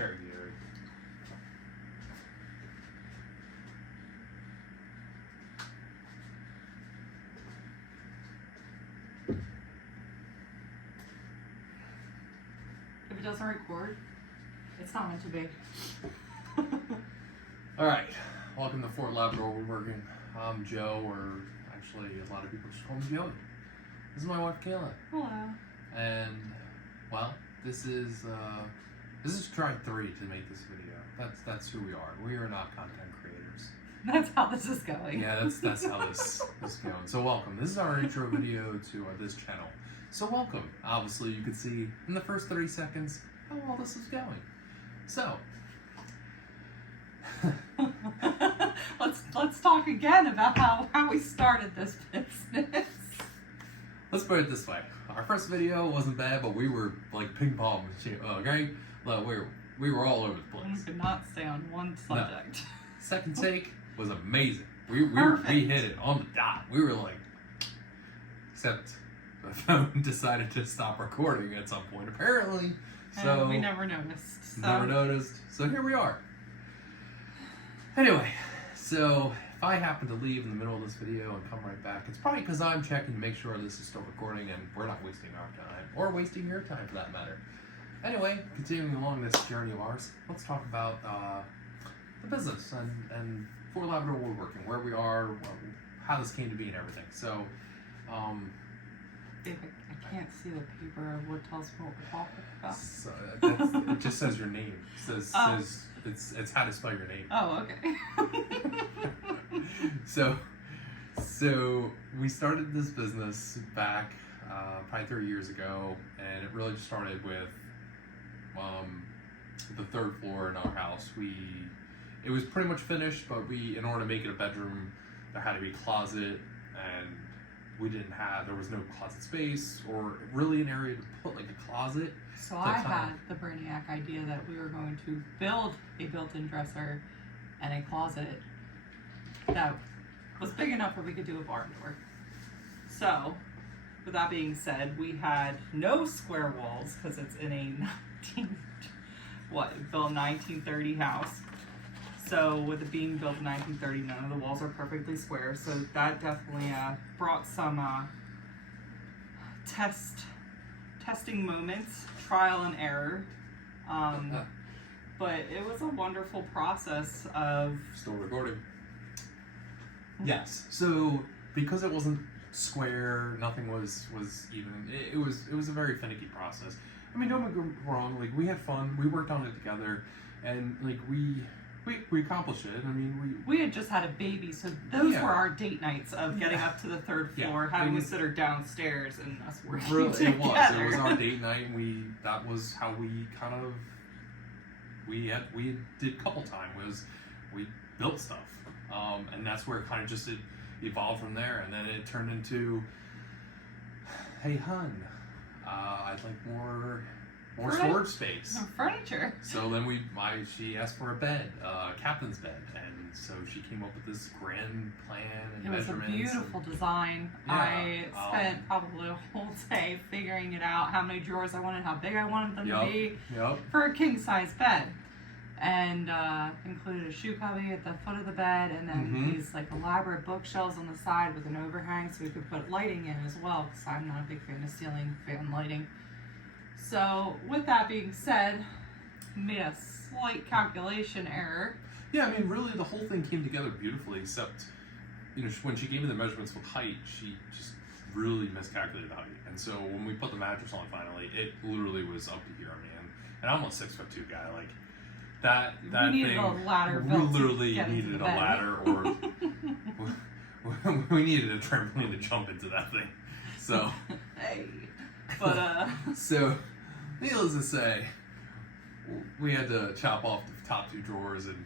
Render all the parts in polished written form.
chair, Gary. If it doesn't record, it's not meant to be. Alright, welcome to Fort Labrador Woodworking. I'm Joe, or actually a lot of people just call me Joey. This is my wife Kayla. Hello. And, well, this is try 3 to make this video. That's who we are. We are not content creators. That's how this is going. Yeah, that's how this is going. So welcome. This is our intro video to this channel. So welcome. Obviously, you can see in the first 30 seconds how well this is going. So, let's talk again about how we started this business. let's put it this way. Our first video wasn't bad, but we were like ping pong machine. Okay, like, we were all over the We place. could not stay on one subject. No. Second take was amazing. We hit it on the dot. We were like, except the phone decided to stop recording at some point apparently. So And we never noticed. So. Never noticed. So here we are. Anyway, so if I happen to leave in the middle of this video and come right back, it's probably because I'm checking to make sure this is still recording and we're not wasting our time, or wasting your time for that matter. Anyway, continuing along this journey of ours, let's talk about the business and Fort Labrador Woodworking, where we are, how this came to be and everything. So, If I can't see the paper, what tells me what we're talking about? so it just says your name. It says it's how to spell your name. Oh, okay. So we started this business back probably 3 years ago, and it really just started with the third floor in our house. It was pretty much finished, but in order to make it a bedroom, there had to be a closet, and there was no closet space or really an area to put like a closet. So I had the brainiac idea that we were going to build a built-in dresser and a closet that was big enough where we could do a barn door. So, with that being said, we had no square walls because it's in a built 1930 house. So with it being built in 1930, none of the walls are perfectly square. So that definitely brought some testing moments, trial and error. But it was a wonderful process of... Still recording. Yes. So because it wasn't square, nothing was even. It was a very finicky process. I mean, don't get me wrong. Like, we had fun. We worked on it together, and like we accomplished it. I mean, we had just had a baby, so those were our date nights of getting up to the third floor, having a sitter downstairs, and us working together. It was our date night, and that was how we kind of we did couple time. We built stuff, and that's where it kind of just evolved from there, and then it turned into, hey hun, I'd like more storage space. Furniture. So then she asked for a bed, captain's bed, and so she came up with this grand plan and measurements. It was a beautiful design. Yeah, I spent probably a whole day figuring it out, how many drawers I wanted, how big I wanted them to be for a king-size bed. And included a shoe cubby at the foot of the bed, and then these like elaborate bookshelves on the side with an overhang so we could put lighting in as well, because I'm not a big fan of ceiling fan lighting. So with that being said, made a slight calculation error. Yeah, I mean, really the whole thing came together beautifully, except, when she gave me the measurements with height, she just really miscalculated the height. And so when we put the mattress on finally, it literally was up to here, man. And I'm a 6'2" guy, like, that we needed thing, a ladder we built literally to needed a ladder, or we needed a trampoline to jump into that thing. So, hey, but so, needless to say, we had to chop off the top 2 drawers and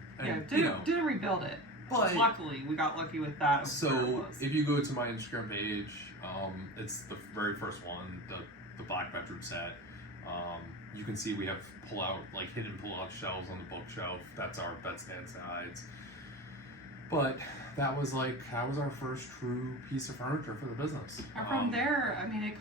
didn't rebuild it. But luckily, we got lucky with that. So if you go to my Instagram page, it's the very first one, the black bedroom set. You can see we have hidden pull-out shelves on the bookshelf. That's our bedstand sides. But that was our first true piece of furniture for the business. And from there, I mean, it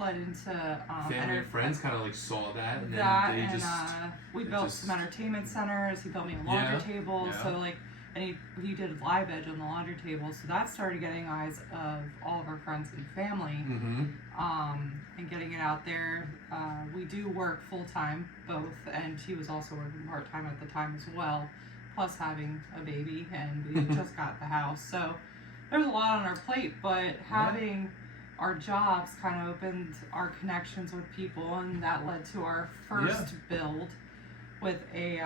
led into family and friends kind of like saw that, and that, then they and we built some entertainment centers. He built me a laundry table, so like, and he did live edge on the laundry table, so that started getting eyes of all of our friends and family, and getting it out there. We do work full time, both, and he was also working part time at the time as well. Plus having a baby, and we just got the house, so there's a lot on our plate, but having our jobs kind of opened our connections with people, and that led to our first build with a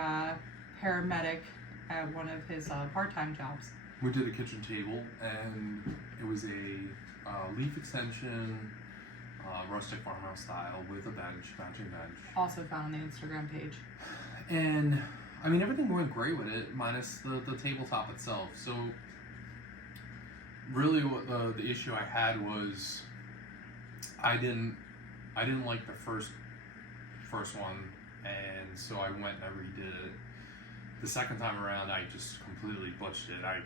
paramedic at one of his part-time jobs. We did a kitchen table, and it was a leaf extension, rustic farmhouse style with a matching bench. Also found on the Instagram page. And I mean, everything went great with it, minus the tabletop itself. So, really, what the issue I had was, I didn't like the first one, and so I went and I redid it. The second time around, I just completely butched it. I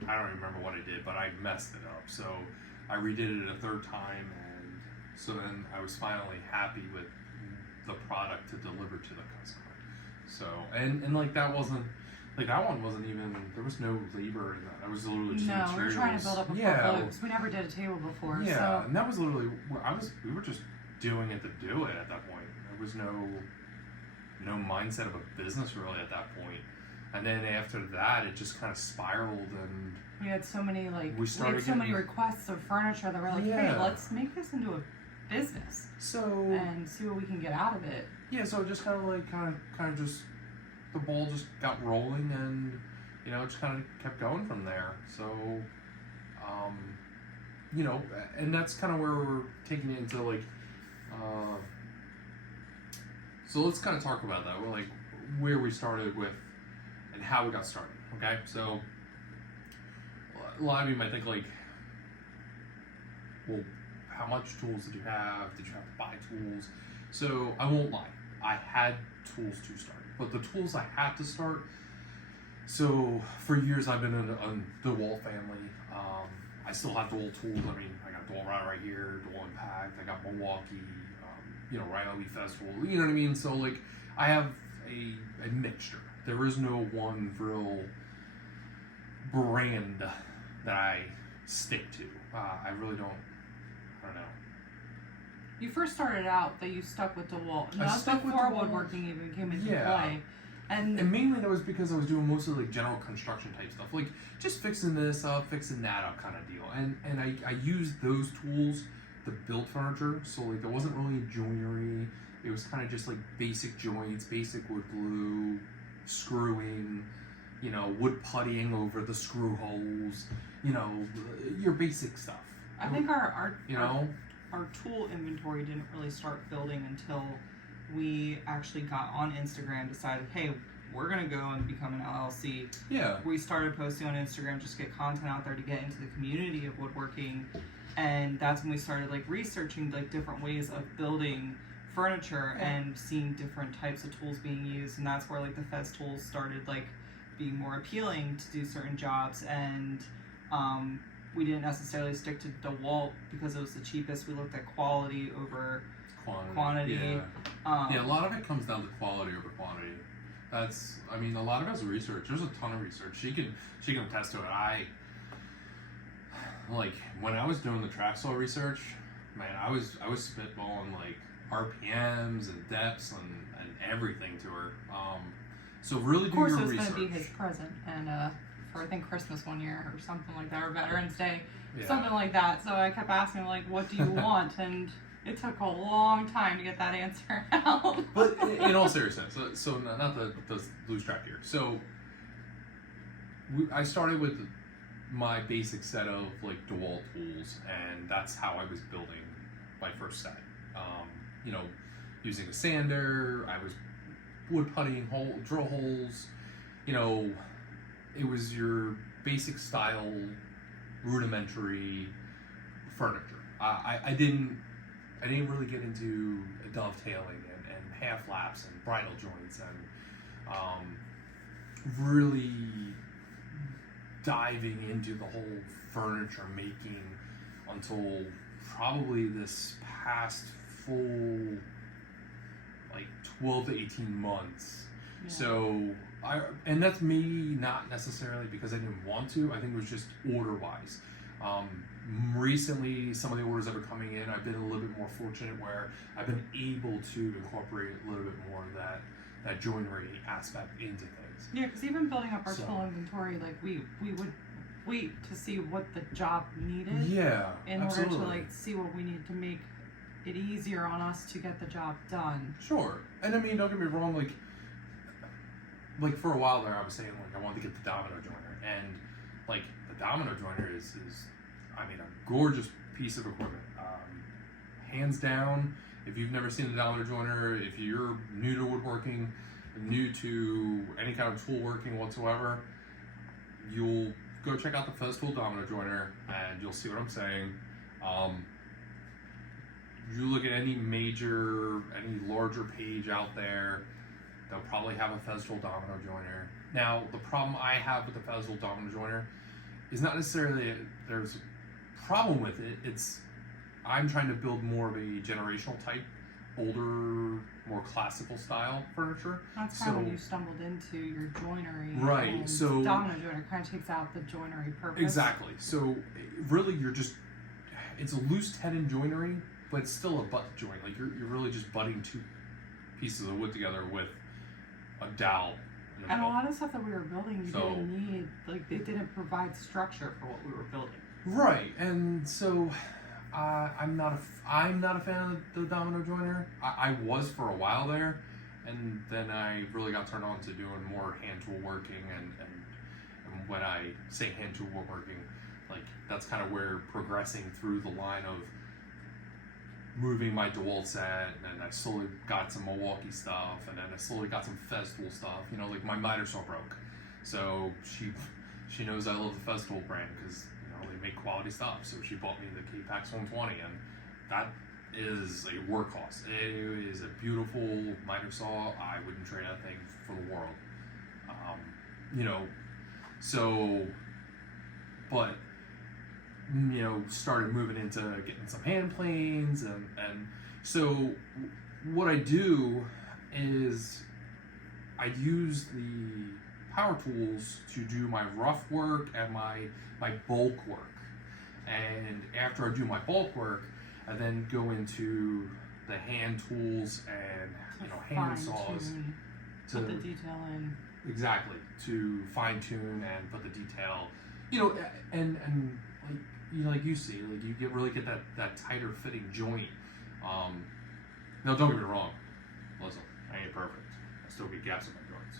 don't remember what I did, but I messed it up. So I redid it a third time, and so then I was finally happy with the product to deliver to the customer. So, and like that wasn't, like that one wasn't even, there was no labor in that. That was literally just materials. No, we were trying to build up a portfolio because we never did a table before. Yeah, so. and that was literally, we were just doing it to do it at that point. There was no mindset of a business really at that point. And then after that, it just kind of spiraled, and we had so many many requests of furniture that were like, hey, let's make this into a business. So and see what we can get out of it. Yeah, so it just kind of just the ball just got rolling, and it just kind of kept going from there. So, and that's kind of where we're taking it into like. So let's kind of talk about that. We're like where we started with and how we got started. Okay, so a lot of you might think like, well, how much tools did you have? Did you have to buy tools? So I won't lie, I had tools to start, but the tools I had to start. So for years I've been in the DeWalt family. I still have DeWalt tools. I mean, I got DeWalt right here, DeWalt Impact. I got Milwaukee, Ryobi Festival. You know what I mean? So like, I have a mixture. There is no one real brand that I stick to. I really don't. I don't know. You first started out that you stuck with DeWalt. I stuck with before woodworking even came into play. And mainly that was because I was doing mostly like general construction type stuff, like just fixing this up, fixing that up kind of deal. And I used those tools to build furniture, so like there wasn't really joinery. It was kind of just like basic joints, basic wood glue, screwing, wood puttying over the screw holes, your basic stuff. I think our tool inventory didn't really start building until we actually got on Instagram, decided, hey, we're going to go and become an LLC. Yeah. We started posting on Instagram, just get content out there to get into the community of woodworking. And that's when we started like researching like different ways of building furniture and seeing different types of tools being used. And that's where like the Fez tools started like being more appealing to do certain jobs. And we didn't necessarily stick to DeWalt because it was the cheapest. We looked at quality over quantity. Yeah, a lot of it comes down to quality over quantity. A lot of it is research. There's a ton of research. She can attest to it. When I was doing the track saw research, man, I was spitballing like RPMs and depths and everything to her. So really do your research. Of course, it was going to be his present, and for I think Christmas one year or something like that, or Veterans Day, something like that. So I kept asking like, "What do you want?" And it took a long time to get that answer out. But in all seriousness, so not to lose track here. So I started with my basic set of like DeWalt tools, and that's how I was building my first set. Using a sander, I was wood puttying drill holes. It was your basic style, rudimentary furniture. I didn't really get into dovetailing and half laps and bridle joints and really diving into the whole furniture making until probably this past full like 12 to 18 months. Yeah. So and that's me not necessarily because I didn't want to. I think it was just order wise. Recently, some of the orders that are coming in, I've been a little bit more fortunate where I've been able to incorporate a little bit more of that joinery aspect into things. Yeah, because even building up our tool inventory, like we would wait to see what the job needed. Yeah, in order to like see what we need to make it easier on us to get the job done. Sure, and I mean, don't get me wrong, like for a while there, I was saying like I wanted to get the domino joiner, and like the domino joiner is I mean a gorgeous piece of equipment, hands down. If you've never seen the domino joiner, if you're new to woodworking, new to any kind of tool working whatsoever, you'll go check out the Festool domino joiner and you'll see what I'm saying. You look at any larger page out there, they'll probably have a Festool domino joiner. Now, the problem I have with the Festool domino joiner is not necessarily there's a problem with it. It's I'm trying to build more of a generational type, older, more classical style furniture. That's kind of when you stumbled into your joinery. Right. And so domino joiner kind of takes out the joinery purpose. Exactly. So really, it's a loose tenon joinery, but it's still a butt joint. Like you're really just butting two pieces of wood together with a dowel. And a lot of stuff that we were building, you didn't need, like they didn't provide structure for what we were building. Right, and so I'm not a fan of the domino joiner. I was for a while there, and then I really got turned on to doing more hand tool working, and when I say hand tool working, like that's kind of where progressing through the line of moving my DeWalt set, and I slowly got some Milwaukee stuff, and then I slowly got some Festool stuff. You know, like my miter saw broke, so she knows I love the Festool brand because they make quality stuff. So she bought me the K-Pax 120, and that is a workhorse. It is a beautiful miter saw. I wouldn't trade that thing for the world. But started moving into getting some hand planes, and so what I do is I use the power tools to do my rough work and my bulk work. And after I do my bulk work, I then go into the hand tools and hand saws to put the detail in. Exactly, to fine tune and put the detail, and like you see, like you really get that tighter fitting joint. Now don't get me wrong, listen, I ain't perfect. I still get gaps in my joints.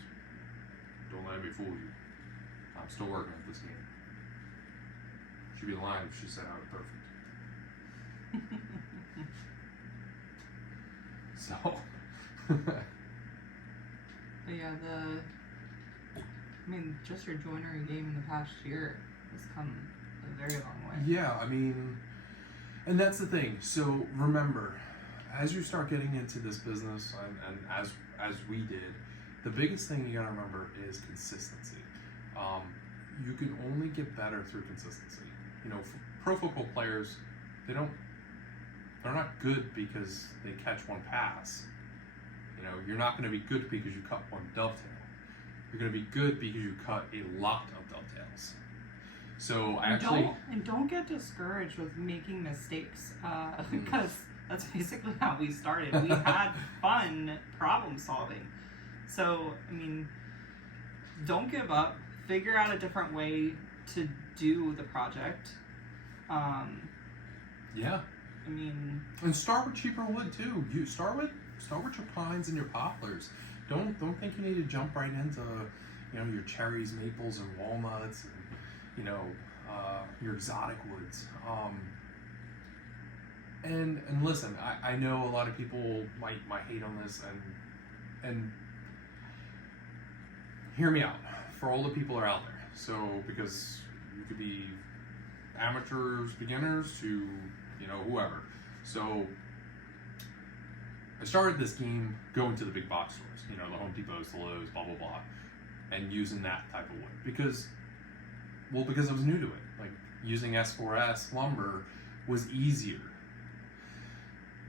Don't let me fool you. I'm still working at this game. She'd be lying if she said I was perfect. So. But yeah, just your joinery game in the past year has come a very long way. Yeah, and that's the thing. So remember, as you start getting into this business, and as we did, the biggest thing you gotta remember is consistency. You can only get better through consistency. Pro football players, they're not good because they catch one pass. You're not going to be good because you cut one dovetail. You're going to be good because you cut a lot of dovetails. So don't get discouraged with making mistakes, because that's basically how we started. We had fun problem solving. So don't give up. Figure out a different way to do the project. Yeah. And start with cheaper wood too. You start with your pines and your poplars. Don't think you need to jump right into your cherries, maples, and walnuts, and your exotic woods. And listen, I know a lot of people might hate on this, and hear me out. For all the people that are out there. So because you could be amateurs, beginners to whoever. So I started this game going to the big box stores, the Home Depots, the Lowe's, blah blah blah, and using that type of wood because Well, because I was new to it. Like, using S4S lumber was easier.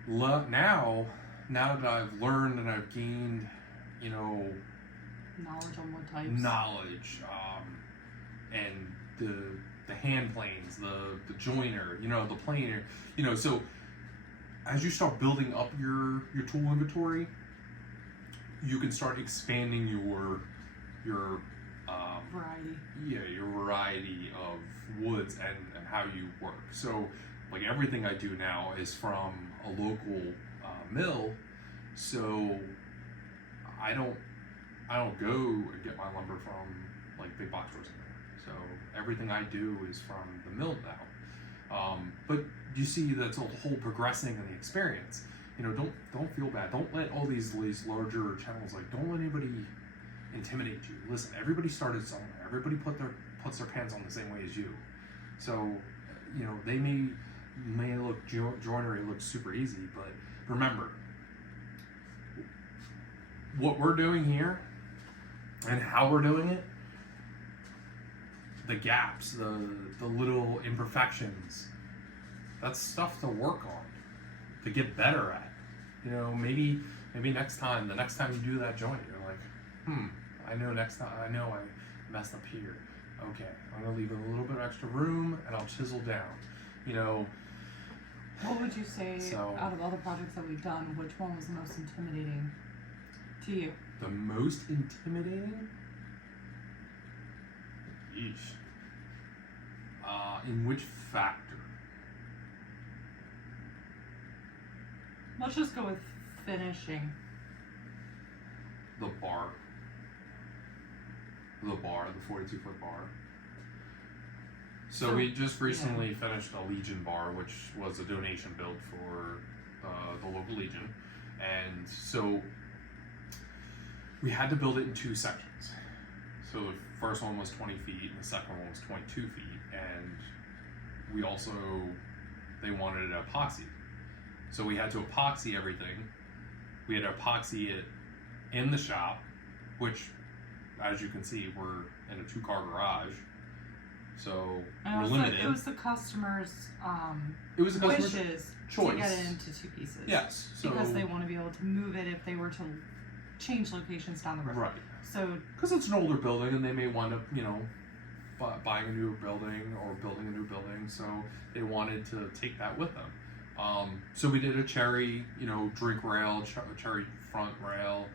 Now that I've learned and I've gained, knowledge on wood types. And the hand planes, the joiner, the planer, so as you start building up your tool inventory, you can start expanding your variety. Yeah, your variety of woods and how you work. So, like, everything I do now is from a local mill, so I don't go and get my lumber from like big box stores anymore. So everything I do is from the mill now. But you see, that's a whole progressing in the experience. Don't feel bad. Don't let all these larger channels, like, don't let anybody intimidate you. Listen, everybody started somewhere. Everybody puts their pants on the same way as you. So, they may look joinery looks super easy, but remember what we're doing here and how we're doing it. The gaps, the little imperfections. That's stuff to work on, to get better at. Maybe the next time you do that joint, you're like, I know I messed up here. Okay, I'm gonna leave a little bit of extra room and I'll chisel down. What would you say, out of all the projects that we've done, which one was the most intimidating to you? The most intimidating? Yeesh. In which factor? Let's just go with finishing. The bar. The 42-foot bar. So we just recently finished a Legion bar, which was a donation build for the local Legion. And so we had to build it in 2 sections. So the first one was 20 feet and the second one was 22 feet. And they wanted it epoxy. So we had to epoxy everything. We had to epoxy it in the shop, which, as you can see, we're in a 2-car garage. So we're limited. It was the customer's wishes choice to get it into 2 pieces. Yes. Because they want to be able to move it if they were to change locations down the road. Right. So because it's an older building and they may wind up, buying a new building or building a new building, so they wanted to take that with them. So we did a cherry, drink rail, cherry front rail,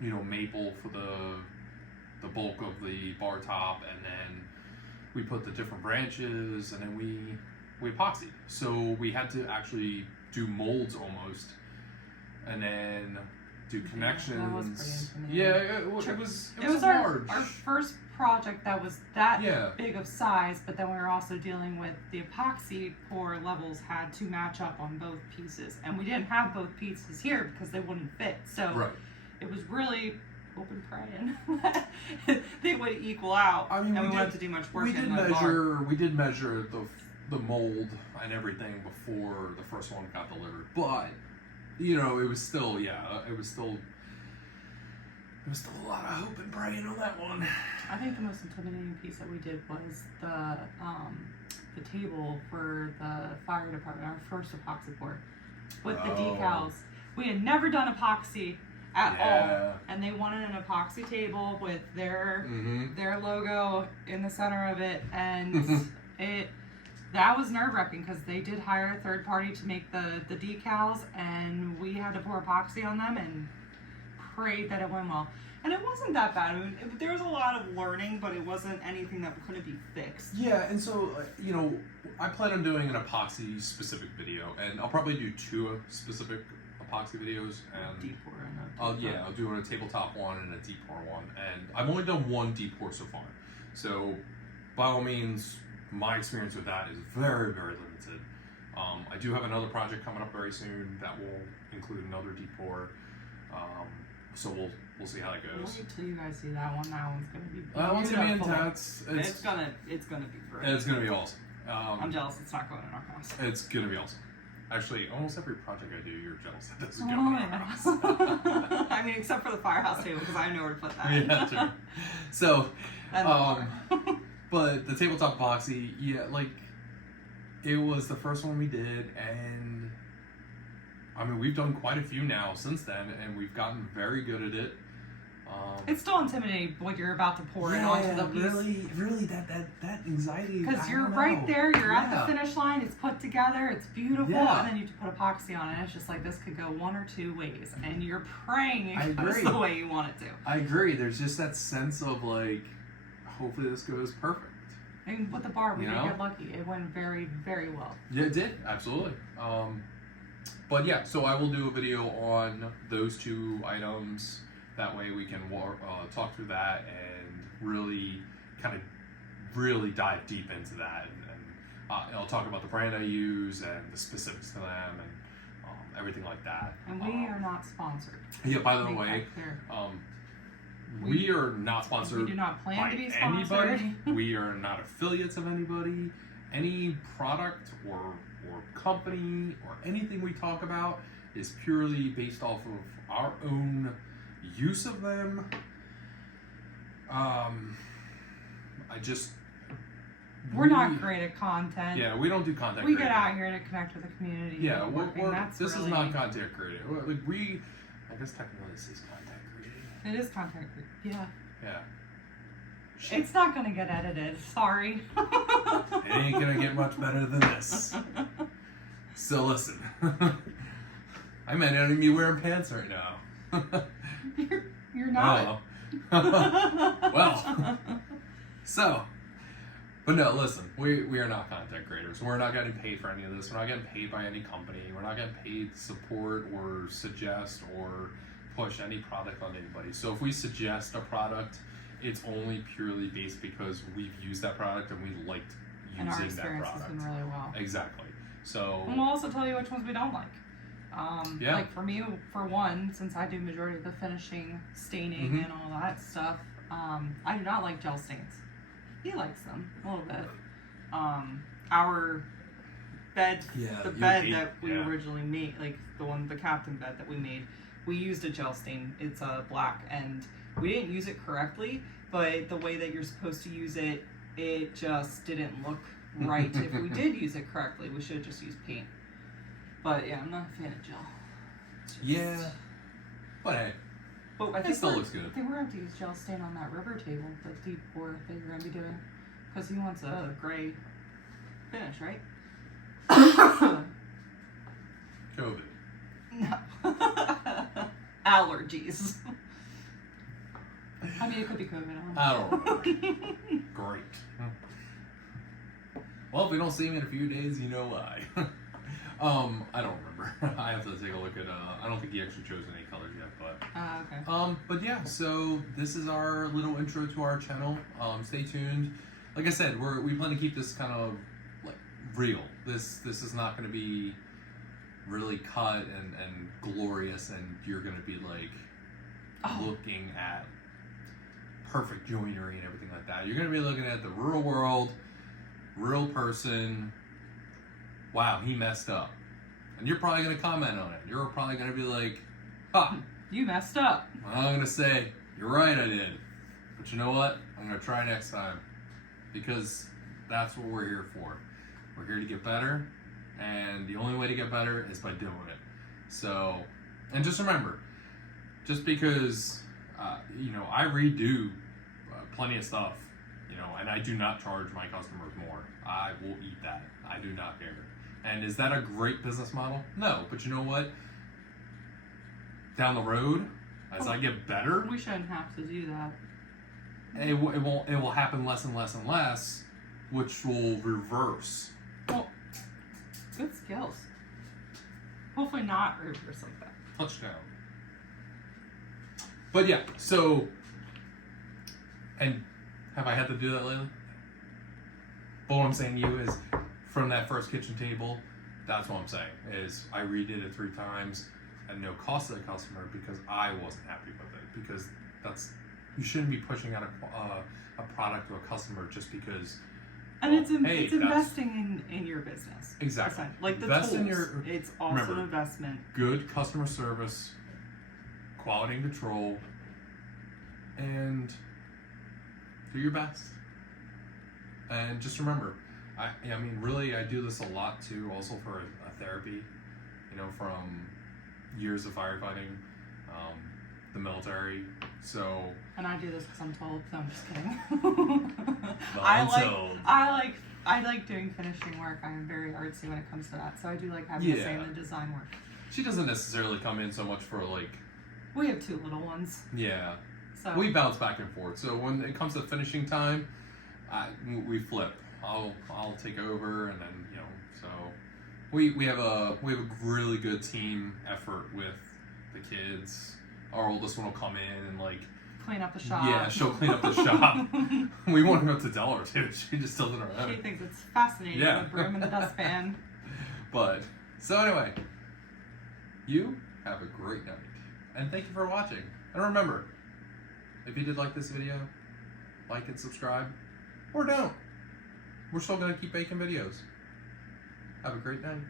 maple for the bulk of the bar top, and then we put the different branches, and then we epoxied. So we had to actually do molds almost, and then do connections. That was pretty intimidating. It was large. Our first project that was that big of size, but then we were also dealing with the epoxy pour levels had to match up on both pieces, and we didn't have both pieces here because they wouldn't fit. So it was really open praying they would equal out, and we wouldn't have to do much work. We did measure the mold and everything before the first one got delivered, but it was still a lot of hope and praying on that one. I think the most intimidating piece that we did was the table for the fire department, our first epoxy pour, with the decals. We had never done epoxy at all, and they wanted an epoxy table with their logo in the center of it, and that was nerve-wracking because they did hire a third party to make the decals, and we had to pour epoxy on them and prayed that it went well. And it wasn't that bad. I mean, there was a lot of learning, but it wasn't anything that couldn't be fixed. Yeah, and so, I plan on doing an epoxy-specific video, and I'll probably do 2 specific epoxy videos. And deep pour and I'll do a tabletop one and a deep pour one. And I've only done 1 deep pour so far. So, by all means, my experience with that is very, very limited. I do have another project coming up very soon that will include another deep pour. So we'll see how that goes. Wait till you guys see that one. That one's gonna be beautiful. That one's gonna be intense. It's gonna be great. It's gonna be awesome. I'm jealous it's not going in our house. It's gonna be awesome. Actually, almost every project I do, you're jealous that doesn't go in our house. I mean, except for the firehouse table, because I know where to put that. Yeah, true. So, And but the tabletop epoxy, yeah, like, it was the first one we did, and I mean, we've done quite a few now since then, and we've gotten very good at it. It's still intimidating what you're about to pour it onto the piece. Really, that anxiety. Because you're right there, you're at the finish line, it's put together, it's beautiful, and then you have to put epoxy on it. It's just like, this could go one or two ways, and you're praying it goes the way you want it to. I agree. There's just that sense of like, hopefully this goes perfect. And with the bar, we did get lucky. It went very, very well. Yeah, it did. Absolutely. But yeah, so I will do a video on those two items. That way we can talk through that and really really dive deep into that. And I'll talk about the brand I use and the specifics to them and everything like that. And we are not sponsored. Yeah, by the way, we are not sponsored. We do not plan to be sponsored. Anybody. We are not affiliates of anybody. Any product or company or anything we talk about is purely based off of our own use of them. We're not great at content. Yeah, we don't do content. We get out here to connect with the community. Yeah, this is not content creative. Like I guess technically this is content creative. It is content creative. Yeah. Yeah. It's not gonna get edited. Sorry. It ain't gonna get much better than this. So listen, I might not even be wearing pants right now. You're not. Well, so, but no, listen, we are not content creators. We're not getting paid for any of this. We're not getting paid by any company. We're not getting paid to support or suggest or push any product on anybody. So if we suggest a product, it's only purely based because we've used that product and we liked using that product. And our experience has been really well. Exactly. So. And we'll also tell you which ones we don't like. Like for me, for one, since I do majority of the finishing, staining, and all that stuff, I do not like gel stains. He likes them a little bit. Our bed, bed that we originally made, like the captain bed that we made, we used a gel stain. It's black, and we didn't use it correctly, but the way that you're supposed to use it, it just didn't look right. If we did use it correctly, we should have just used paint. But yeah, I'm not a fan of gel. Yeah. But hey. But I think it still looks good. I think we're going to use gel stain on that river table, the deep pour that you're going to be doing. Because he wants a gray finish, right? COVID. No. Allergies. I mean, it could be COVID. I don't know. Great. Well, if we don't see him in a few days, you know why. I don't remember. I have to take a look at. I don't think he actually chose any colors yet, but. Okay. But yeah, so this is our little intro to our channel. Stay tuned. Like I said, we plan to keep this kind of like real. This is not going to be really cut and glorious, and you're going to be like looking at perfect joinery and everything like that. You're going to be looking at the real world, real person. Wow, he messed up. And you're probably going to comment on it. You're probably going to be like, ha! You messed up. I'm going to say, you're right, I did. But you know what? I'm going to try next time. Because that's what we're here for. We're here to get better. And the only way to get better is by doing it. So, and just remember, just because, I redo plenty of stuff, and I do not charge my customers more. I will eat that. I do not care. And is that a great business model? No, but you know what? Down the road, as I get better, we shouldn't have to do that. It will happen less and less and less, which will reverse. Well, good skills. Hopefully not reverse like that. Touchdown. But yeah, so, and have I had to do that lately? But what I'm saying to you is, from that first kitchen table, that's what I'm saying, is I redid it 3 times at no cost to the customer because I wasn't happy with it. Because you shouldn't be pushing out a product to a customer just because. And it's investing in your business. Exactly. Like the Invest tools, in it's also remember, an investment. Good customer service, quality control, and do your best. And just remember, I mean, really, I do this a lot too, also for a therapy, you know, from years of firefighting, the military. So. And I do this because I'm told. No, I'm just kidding. I like doing finishing work. I am very artsy when it comes to that. So I do like having to say in the design work. She doesn't necessarily come in so much for like. We have 2 little ones. Yeah. So we bounce back and forth. So when it comes to finishing time, we flip. I'll take over, and then so we have a really good team effort with the kids. Our oldest one will come in and like clean up the shop. Yeah, she'll clean up the shop. We won't have to tell her to. She just does it on her own. She thinks it's fascinating. Yeah. The broom and the dustpan. But so anyway, you have a great night, and thank you for watching. And remember, if you did like this video, like and subscribe, or don't. We're still gonna keep making videos. Have a great night.